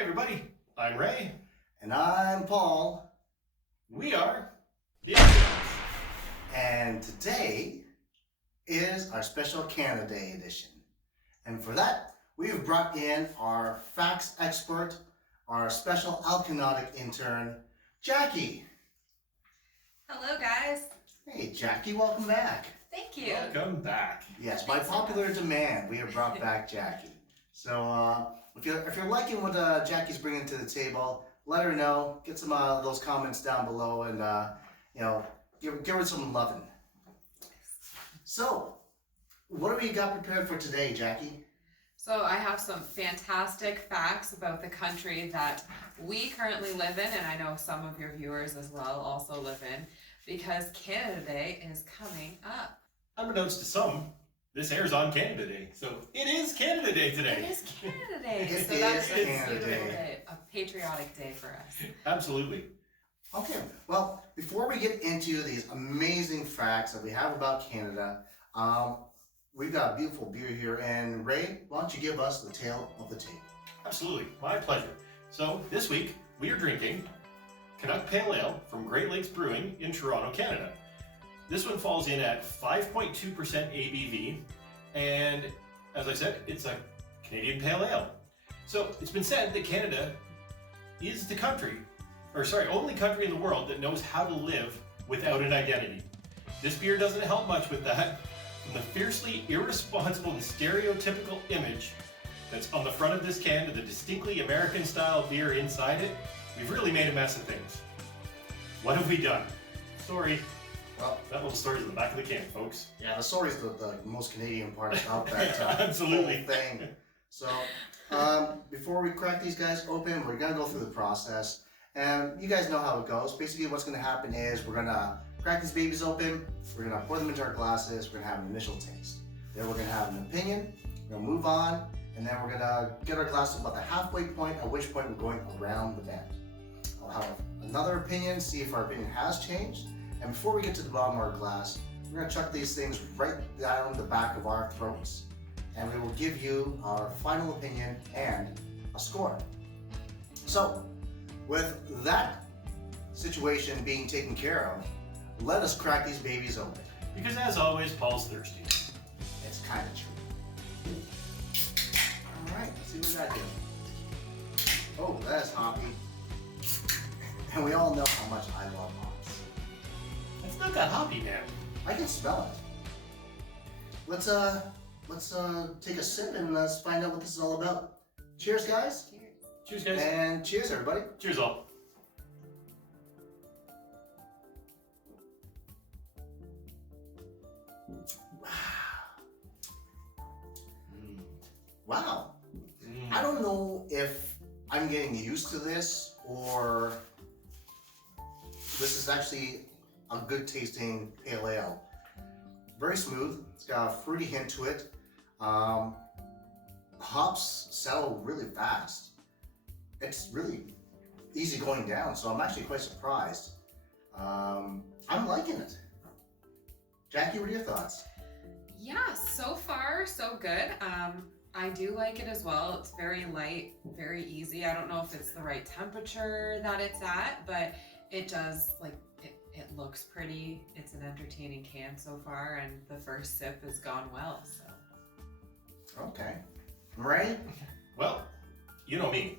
everybody, I'm Ray. And I'm Paul. We are the Alconauts. And today is our special Canada Day edition. And for that, we have brought in our facts expert, our special Alconautic intern, Jackie. Hello, guys. Hey, Jackie, welcome back. Thank you. Welcome back. Yes, by popular demand, we have brought back Jackie. So if you're liking what Jackie's bringing to the table, let her know. Get some of those comments down below, and give her some loving. So, what do we got prepared for today, Jackie? So I have some fantastic facts about the country that we currently live in, and I know some of your viewers as well also live in, because Canada Day is coming up. Unbeknownst to some, this airs on Canada Day, so it is Canada Day today. It is Canada Day, It so that is is a Canada beautiful Day. day, a patriotic day for us. Absolutely. Okay, well, before we get into these amazing facts that we have about Canada, we've got a beautiful beer here, and Ray, why don't you give us the tale of the tape? Absolutely. My pleasure. So this week we are drinking Canuck Pale Ale from Great Lakes Brewing in Toronto, Canada. This one falls in at 5.2% ABV, and as I said, it's a Canadian Pale Ale. So it's been said that Canada is the only country in the world that knows how to live without an identity. This beer doesn't help much with that. From the fiercely irresponsible and stereotypical image that's on the front of this can to the distinctly American style beer inside it, we've really made a mess of things. What have we done? Sorry. Well, that little story's in the back of the can, folks. yeah, the story's the most Canadian part about that Absolutely. whole thing. So, before we crack these guys open, we're gonna go through the process. And you guys know how it goes. Basically, what's gonna happen is we're gonna crack these babies open, we're gonna pour them into our glasses, we're gonna have an initial taste. Then we're gonna have an opinion, we're gonna move on, and then we're gonna get our glass to about the halfway point, at which point we're going around the bend. I'll have another opinion, see if our opinion has changed. And before we get to the bottom of our glass, we're gonna chuck these things right down the back of our throats. And we will give you our final opinion and a score. So, with that situation being taken care of, let us crack these babies open. Because as always, Paul's thirsty. It's kind of true. Alright, let's see what we got here. Oh, that's hoppy. And we all know how much I love hops. It's not that hoppy, man. I can smell it. Let's take a sip and let's find out what this is all about. Cheers, guys. Cheers, guys. And cheers, everybody. Cheers, all. Wow. I don't know if I'm getting used to this or this is actually a good tasting pale ale. Very smooth. It's got a fruity hint to it. Hops settle really fast. It's really easy going down, so I'm actually quite surprised. I'm liking it. Jackie, what are your thoughts? Yeah, so far so good. I do like it as well. It's very light, very easy. I don't know if it's the right temperature that it's at, but it does, it looks pretty. It's an entertaining can so far, and the first sip has gone well, so. Okay. Ray? Well, you know me.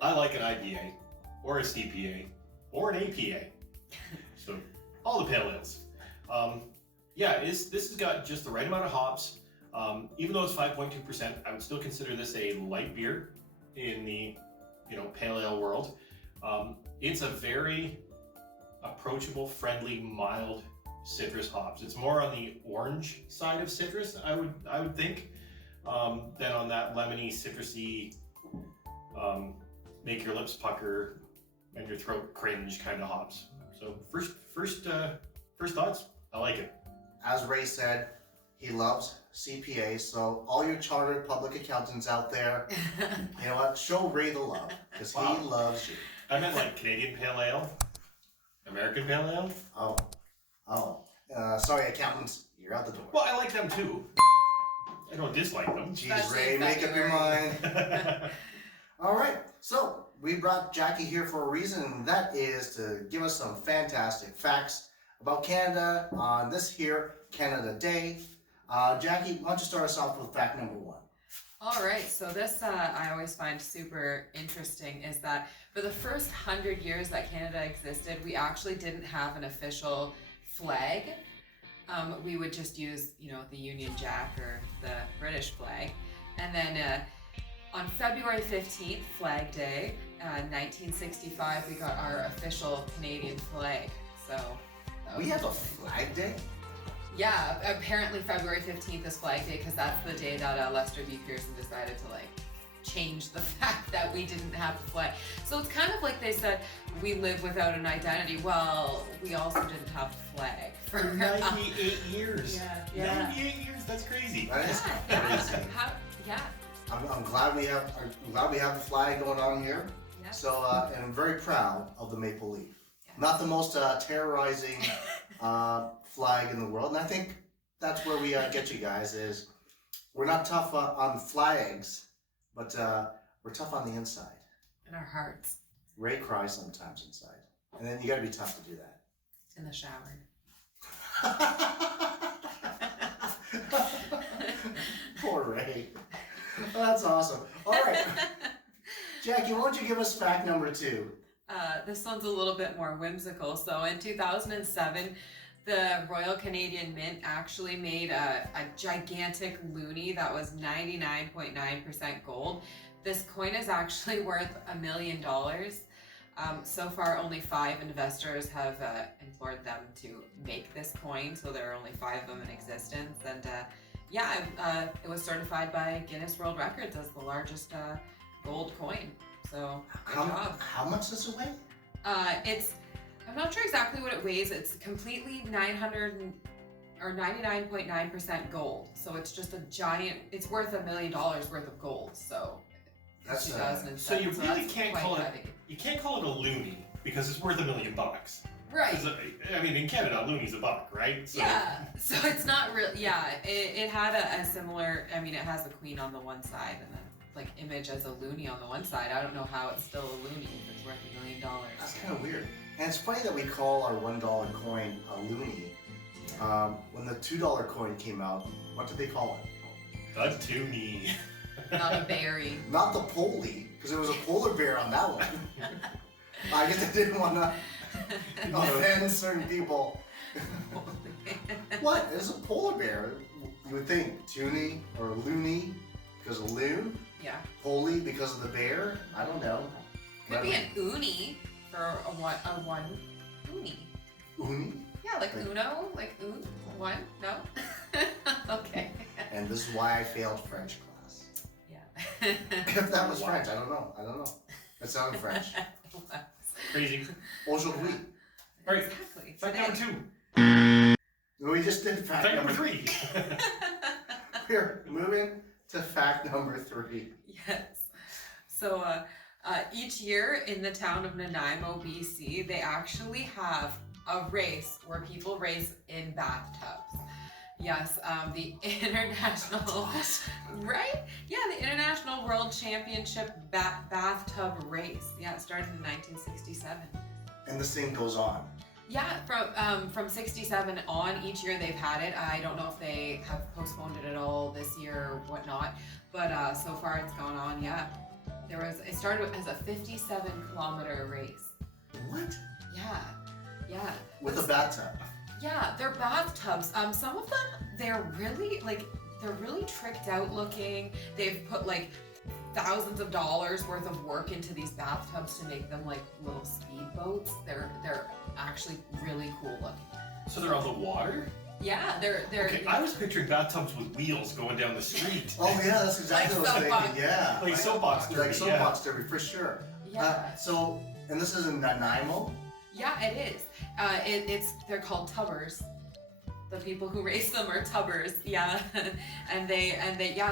I like an IPA, or a CPA, or an APA. So, all the pale ales. This has got just the right amount of hops. Even though it's 5.2%, I would still consider this a light beer in the, pale ale world. It's a very approachable, friendly, mild citrus hops. It's more on the orange side of citrus, I would think, than on that lemony, citrusy, make your lips pucker and your throat cringe kind of hops. So first thoughts, I like it. As Ray said, he loves CPA, so all your chartered public accountants out there, you know what? Show Ray the love, because Wow. he loves you. I meant like Canadian Pale Ale, American Pale Ale. Sorry, accountants, you're out the door. Well, I like them too. I don't dislike them. Jeez, Especially Ray, in make up your mind. February. All right, so we brought Jackie here for a reason, and that is to give us some fantastic facts about Canada on this here Canada Day. Jackie, why don't you start us off with fact number 1? All right, so this I always find super interesting is that for the first 100 years that Canada existed, we actually didn't have an official flag. We would just use, the Union Jack or the British flag. And then on February 15th, Flag Day, 1965, we got our official Canadian flag. So we have a Flag Day? Yeah, apparently February 15th is Flag Day because that's the day that Lester B. Pearson decided to change the fact that we didn't have a flag. So it's kind of like they said, we live without an identity. Well, we also didn't have a flag For 98 years. Yeah. 98 years, that's crazy. That is crazy. I'm glad we have the flag going on here. Yeah. So, and I'm very proud of the maple leaf. Yeah. Not the most terrorizing flag in the world, and I think that's where we get you guys is we're not tough on flags, but we're tough on the inside. In our hearts. Ray cries sometimes inside, and then you got to be tough to do that. In the shower. Poor Ray. That's awesome. All right, Jackie, why don't you give us fact number 2? This one's a little bit more whimsical. So in 2007, the Royal Canadian Mint actually made a gigantic loonie that was 99.9% gold. This coin is actually worth $1 million. So far, only 5 investors have implored them to make this coin, so there are only 5 of them in existence. And it was certified by Guinness World Records as the largest gold coin. So, good job. How much does it weigh? I'm not sure exactly what it weighs. It's completely 99.9% gold. So it's just a giant. It's worth $1 million worth of gold. So That's 2007. So you really can't quite call it. heavy. You can't call it a loonie because it's worth $1 million. Right. 'Cause, I mean, in Canada, a loonie's $1, right? So, Yeah. So it's not real. Yeah. It had a similar. I mean, it has the queen on the one side and then image as a loonie on the one side. I don't know how it's still a loonie if it's worth $1 million. That's kind of weird. And it's funny that we call our $1 coin a loonie. When the $2 coin came out, what did they call it? The toonie. Not a berry. Not the polly, because there was a polar bear on that one. I guess I didn't want to offend certain people. What? It's a polar bear. You would think toonie or loony because of loon. Yeah. Polly because of the bear. I don't know. Could be an uni for a one uni. Uni? Yeah, like Uno, like un, one, no? Okay. And this is why I failed French class. Yeah. If that was French, I don't know. It sounded French. Crazy. Aujourd'hui. All right. Exactly. Fact number 2. We just did fact Number 3. We're moving to fact number 3. Yes. So each year in the town of Nanaimo, BC, they actually have a race where people race in bathtubs. Yes, the international, right? Yeah, the International World Championship bathtub race. Yeah, it started in 1967. And this thing goes on. Yeah, from 67 on, each year they've had it. I don't know if they have postponed it at all this year or whatnot, but so far it's gone on. Yeah, it started as a 57-kilometer race. What? Yeah. With a bathtub. Yeah, they're bathtubs. Some of them they're really tricked out looking. They've put thousands of dollars worth of work into these bathtubs to make them like little speedboats. They're actually really cool looking. So they're on the water? Yeah, they're. Okay, I was picturing bathtubs with wheels going down the street. Oh yeah, that's exactly what I was thinking. Yeah. Like soapbox derby. Like soapbox derby for sure. Yeah. And this is in Nanaimo? Yeah, it is. They're called tubbers. The people who race them are tubbers, yeah, and they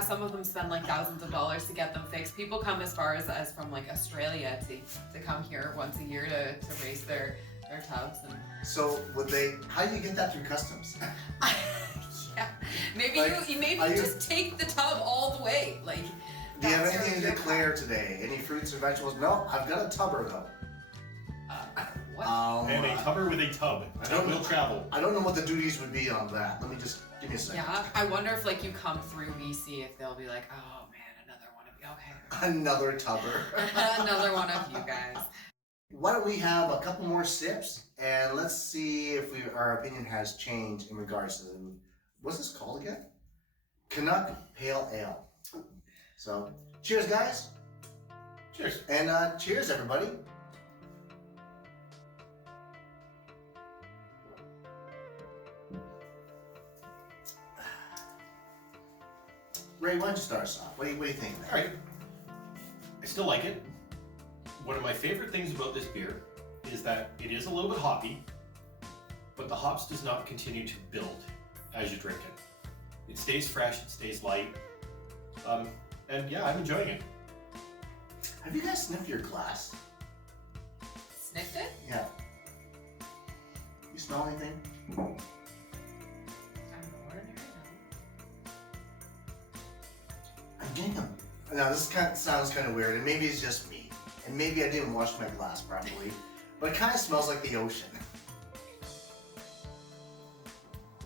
some of them spend thousands of dollars to get them fixed. People come as far as from Australia to come here once a year to race their tubs. And So how do you get that through customs? yeah, maybe Like, you just take the tub all the way, Do you have That's anything to your declare today? Any fruits or vegetables? No, I've got a tubber though. What? And a tubber with a tub. I That don't will know. travel. I don't know what the duties would be on that. Let me just give me a second. Yeah, I wonder if like you come through BC, if they'll be like, oh man, another one of you. Okay. Another tubber. Another one of you guys. Why don't we have a couple more sips and let's see if our opinion has changed in regards to them. What's this called again? Canuck Pale Ale. So, cheers, guys. Cheers. And cheers, everybody. Ray, why don't you start us off? What do you think? All right. I still like it. One of my favorite things about this beer is that it is a little bit hoppy, but the hops does not continue to build as you drink it. It stays fresh, it stays light, and yeah, I'm enjoying it. Have you guys sniffed your glass? Sniffed it? Yeah. You smell anything? I'm ordinary. I'm getting a... Now, this sounds kind of weird, and maybe it's just me. And maybe I didn't wash my glass properly, but it kind of smells like the ocean.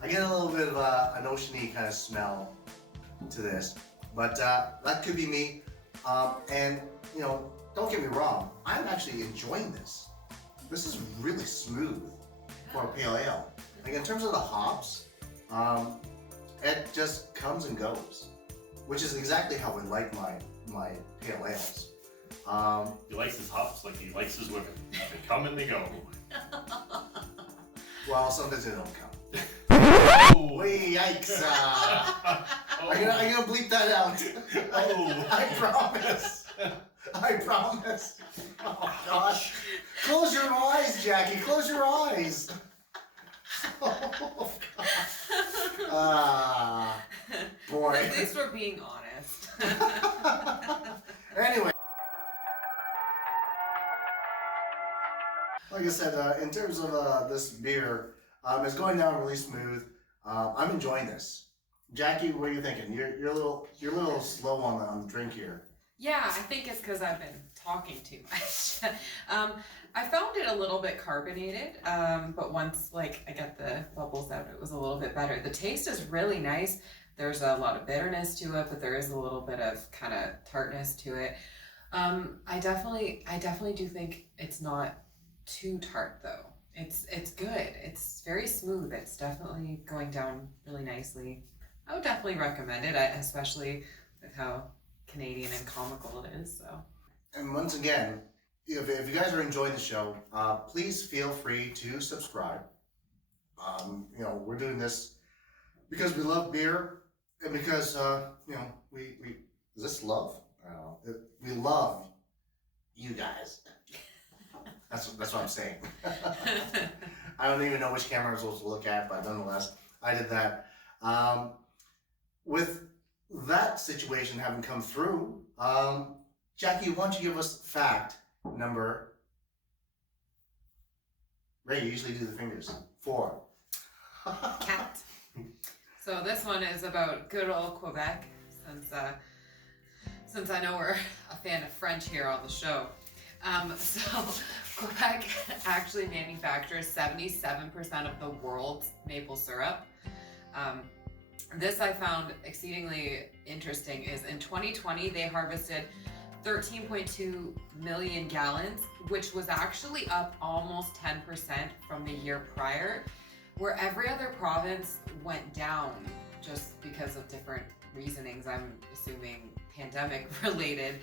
I get a little bit of an oceany kind of smell to this, but that could be me. And, you know, don't get me wrong, I'm actually enjoying this. This is really smooth for a pale ale. Like in terms of the hops, it just comes and goes, which is exactly how I like my pale ales. He likes his hops like he likes his women. They come and they go. Well, sometimes they don't come. Oh. Wait, yikes! Oh. I'm gonna bleep that out. Oh. I promise. I promise. Oh gosh! Close your eyes, Jackie. Close your eyes. Oh gosh. Ah, boy. At least we're being honest. Anyway. Like I said, in terms of this beer, it's going down really smooth. I'm enjoying this. Jackie, what are you thinking? You're a little slow on the drink here. Yeah, I think it's because I've been talking too much. I found it a little bit carbonated, but once like I got the bubbles out, it was a little bit better. The taste is really nice. There's a lot of bitterness to it, but there is a little bit of kind of tartness to it. I definitely do think it's not too tart though. It's good. It's very smooth. It's definitely going down really nicely. I would definitely recommend it, especially with how Canadian and comical it is. So. And once again, if you guys are enjoying the show, please feel free to subscribe. You know, we're doing this because we love beer and because you know we is this love? I don't know. We love you guys. That's what I'm saying. I don't even know which camera I'm supposed to look at, but nonetheless, I did that. With that situation having come through, Jackie, why don't you give us fact number... Ray, you usually do the fingers. 4. Cat. So this one is about good old Quebec, since I know we're a fan of French here on the show. So Quebec actually manufactures 77% of the world's maple syrup. This I found exceedingly interesting is in 2020 they harvested 13.2 million gallons, which was actually up almost 10% from the year prior, where every other province went down just because of different reasonings, I'm assuming pandemic related,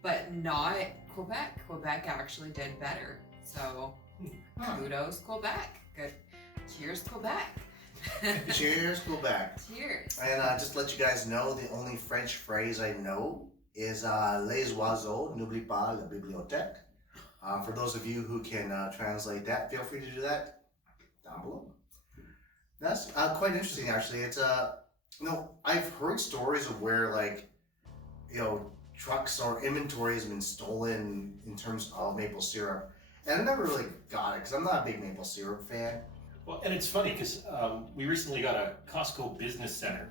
but not Quebec. Quebec actually did better. So kudos Quebec. Good. Cheers Quebec. Cheers, Quebec. Cheers. And just to let you guys know, the only French phrase I know is Les oiseaux n'oublie pas la bibliothèque. For those of you who can translate that, feel free to do that down below. That's quite interesting, actually. It's you know, I've heard stories of where, like, you know, trucks or inventory has been stolen in terms of maple syrup, and I never really got it because I'm not a big maple syrup fan. Well, and it's funny because we recently got a Costco business center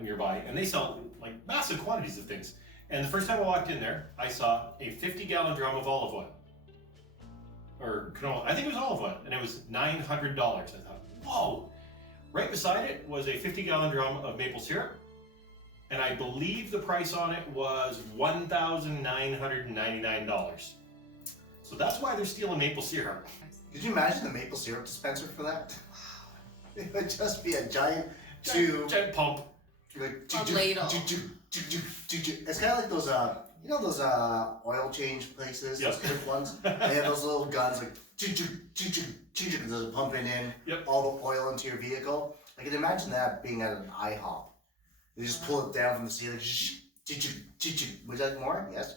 nearby, and they sell like massive quantities of things. And the first time I walked in there, I saw a 50-gallon drum of olive oil. Or canola, I think it was olive oil, and it was $900. I thought, whoa! Right beside it was a 50-gallon drum of maple syrup, and I believe the price on it was $1,999. So that's why they're stealing maple syrup. Could you imagine the maple syrup dispenser for that? It would just be a giant tube. Giant pump. Like, A ladle. It's kind of like those, you know those oil change places, Yep. those quick ones? They have those little guns like, there's a pumping in Yep. all the oil into your vehicle. I can imagine that being at an IHOP. They just pull it down from the ceiling. Would you like more? Yes.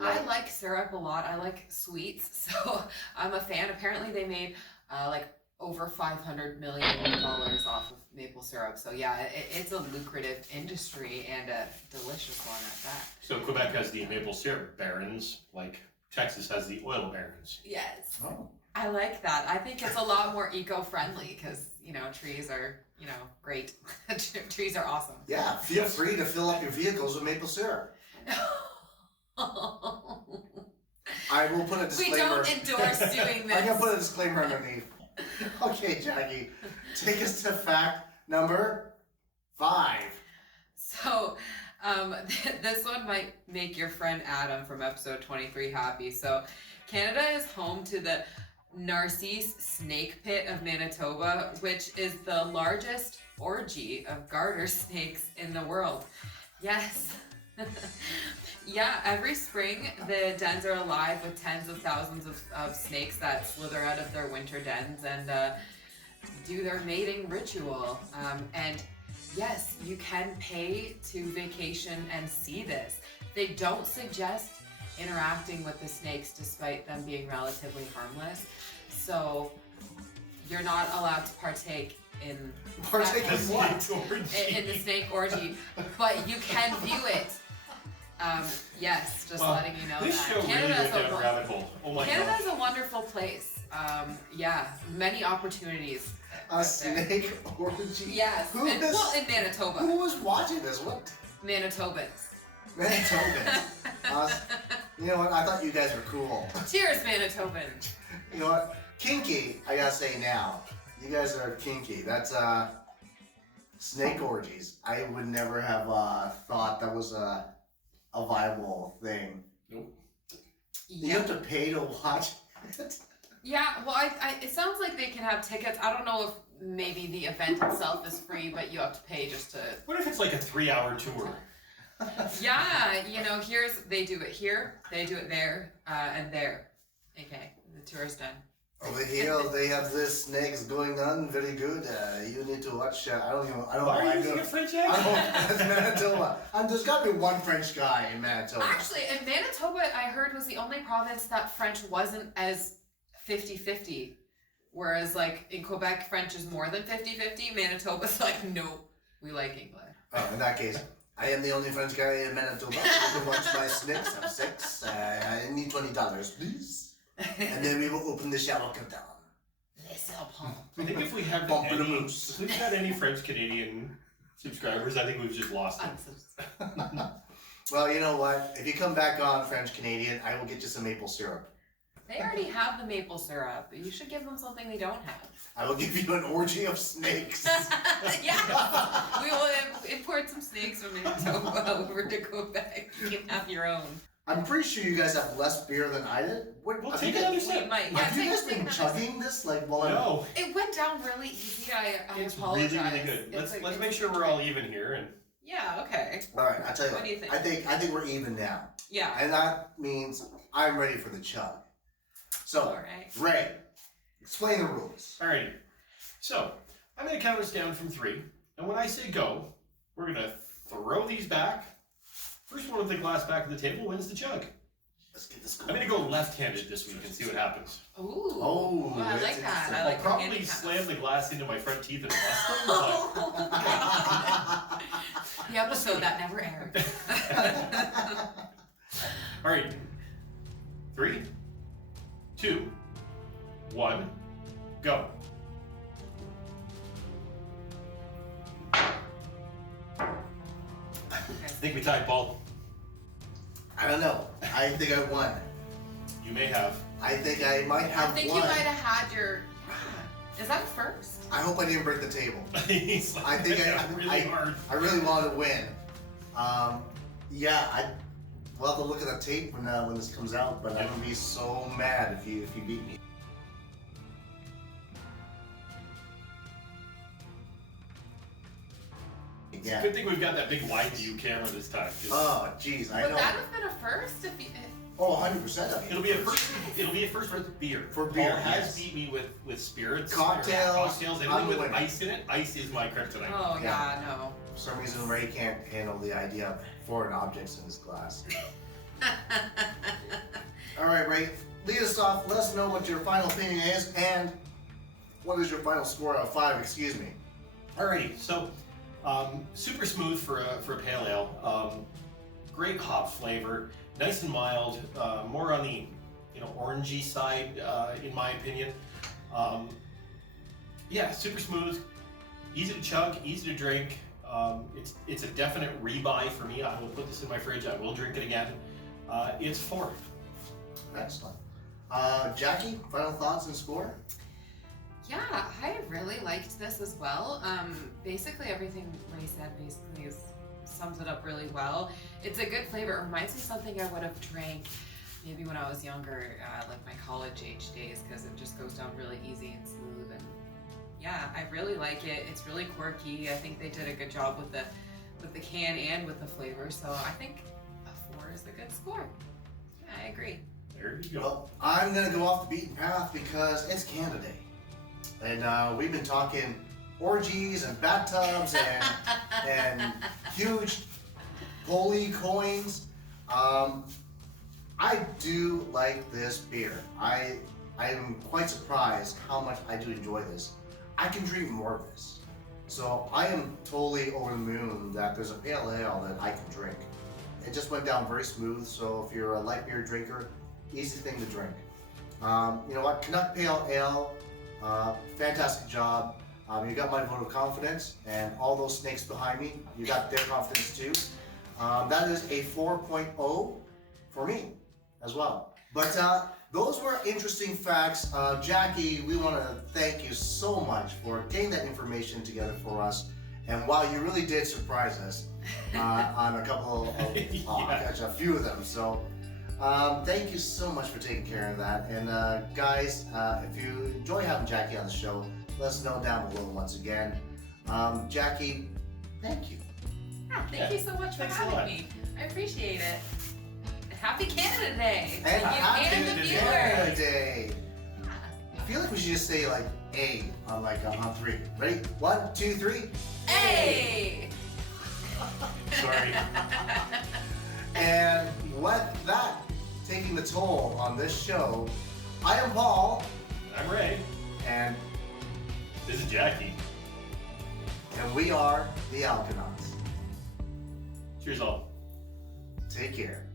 I like syrup a lot. I like sweets, so I'm a fan. Apparently, they made like over $500 million off of maple syrup. So yeah, it's a lucrative industry and a delicious one at that. So Quebec has the maple syrup barons, like Texas has the oil barons. Yes. Oh. I like that. I think it's a lot more eco-friendly because, you know, trees are, you know, great. Trees are awesome. Yeah, feel free to fill up your vehicles with maple syrup. I will put a We disclaimer. don't endorse doing this. I'm gonna put a disclaimer underneath. Okay, Jackie, take us to fact number 5. So, this one might make your friend Adam from episode 23 happy. So, Canada is home to the Narcisse Snake Pit of Manitoba, which is the largest orgy of garter snakes in the world. Yes. Yeah, every spring the dens are alive with tens of thousands of snakes that slither out of their winter dens and do their mating ritual. And yes, you can pay to vacation and see this. They don't suggest interacting with the snakes despite them being relatively harmless. So you're not allowed to partake in Partake that- in what? in the snake orgy, but you can view it. Yes, just Wow, letting you know this that. show really Canada's went down a rabbit hole. Oh my Canada's gosh. a wonderful place. Yeah, many opportunities. A out there. snake orgy? Yes, Who and, is- well, in Manitoba. Who was watching this? What? Manitobans. Manitobans. You know what? I thought you guys were cool. Cheers, Manitoban. You know what? Kinky, I gotta say now. You guys are kinky. That's, snake orgies. I would never have, thought that was a viable thing. Nope. You have to pay to watch it? Yeah, well, it sounds like they can have tickets. I don't know if maybe the event itself is free, but you have to pay just to. What if it's like a 3-hour tour? Yeah, you know, they do it here, they do it there, and there. Okay, the tour's done. Over here, they have this snakes going on. Very good. You need to watch. I don't know. Why why are you I'm using doing- a French I accent? don't. That's Manitoba. There's got to be one French guy in Manitoba. Actually, in Manitoba, I heard was the only province that French wasn't as 50-50. Whereas, like, in Quebec, French is more than 50-50. Manitoba's like, no, we like English. Oh, in that case, I am the only French guy in Manitoba. You can watch my snakes. I'm 6. I need $20, please. And then we will open the shower curtain. I think if we have Bump in a any, moose. if we've had any French Canadian subscribers, I think we've just lost them. Well, you know what? If you come back on French Canadian, I will get you some maple syrup. They already have the maple syrup. You should give them something they don't have. I will give you an orgy of snakes. Yeah, we will import some snakes from Manitoba over to Quebec. You can have your own. I'm pretty sure you guys have less beer than I did. What, We'll have take you another guys, We sip. might. Yeah, have you guys take been another chugging this like while I'm... No, It went down really easy. I it's apologize. really, really good. It's Let's make sure we're all even here. And Yeah. Okay. All right, I'll tell you What what. do you think? I think we're even now, Yeah. and that means I'm ready for the chug. So, All right. Ray, explain the rules. alrighty. So I'm going to count us down from 3, and when I say go, we're going to throw these back. First one with the glass back of the table wins the chug. Let's get this I'm going. going to go left-handed this week and see what happens. Ooh. Oh, I that's like that. I I'll like the probably handicap. slam the glass into my front teeth and bust them, but Oh, the episode that never aired. all right. 3, 2, 1, go. Okay, think we tied, Paul. I don't know. I think I won. You may have. I think I might have I think won. you might have had your. Yeah. Is that a first? I hope I didn't break the table. He's like, I think really hard. I really wanted to win. Yeah, we'll have to look at the tape when this comes out, but I'm gonna be so mad if you beat me. Yeah. Good thing we've got that big wide view camera this time. Oh, jeez, I Would know. that have been a first if you? Oh, 100%. It'll be a first. It'll be a first with beer. For beer, Paul has yes. beat me with spirits, Cocktails, anything I'm with winning. ice in it. Ice is my kryptonite. Oh yeah, no. For some reason, Ray can't handle the idea of foreign objects in his glass. All right, Ray, lead us off. Let us know what your final opinion is, and what is your final score out of 5? Excuse me. Alrighty, so super smooth for a pale ale. Great hop flavor, nice and mild. More on the orangey side, in my opinion. Yeah, super smooth, easy to chug, easy to drink. It's a definite rebuy for me. I will put this in my fridge. I will drink it again. It's 4. Excellent. Jackie, final thoughts and score? Yeah, I really liked this as well. Basically everything Ray said sums it up really well. It's a good flavor. It reminds me of something I would have drank maybe when I was younger, like my college age days, because it just goes down really easy and smooth. And yeah, I really like it. It's really quirky. I think they did a good job with the can and with the flavor. So I think a 4 is a good score. Yeah, I agree. There you go. Well, I'm gonna go off the beaten path because it's Canada Day. And we've been talking orgies and bathtubs and huge holy coins. I do like this beer. I am quite surprised how much I do enjoy this. I can drink more of this. So I am totally over the moon that there's a pale ale that I can drink. It just went down very smooth, so if you're a light beer drinker, easy thing to drink. You know what, Canuck Pale Ale, fantastic job. You got my vote of confidence, and all those snakes behind me, you got their confidence too. That is a 4.0 for me as well. But those were interesting facts. Jackie, we want to thank you so much for getting that information together for us. And wow, you really did surprise us on a couple of, actually a few of them. So thank you so much for taking care of that. And guys, if you enjoy having Jackie on the show, let us know down below once again. Jackie, thank you. Yeah, thank you so much for Thanks a having lot. me. I appreciate it. And happy Canada Day! And to you happy and the Canada viewers. Day. I feel like we should just say like A on on 3. Ready? 1, 2, 3. Hey! Sorry. And with that taking the toll on this show, I am Paul. I'm Ray. And This is Jackie. we are the Alconauts. Cheers all. Take care.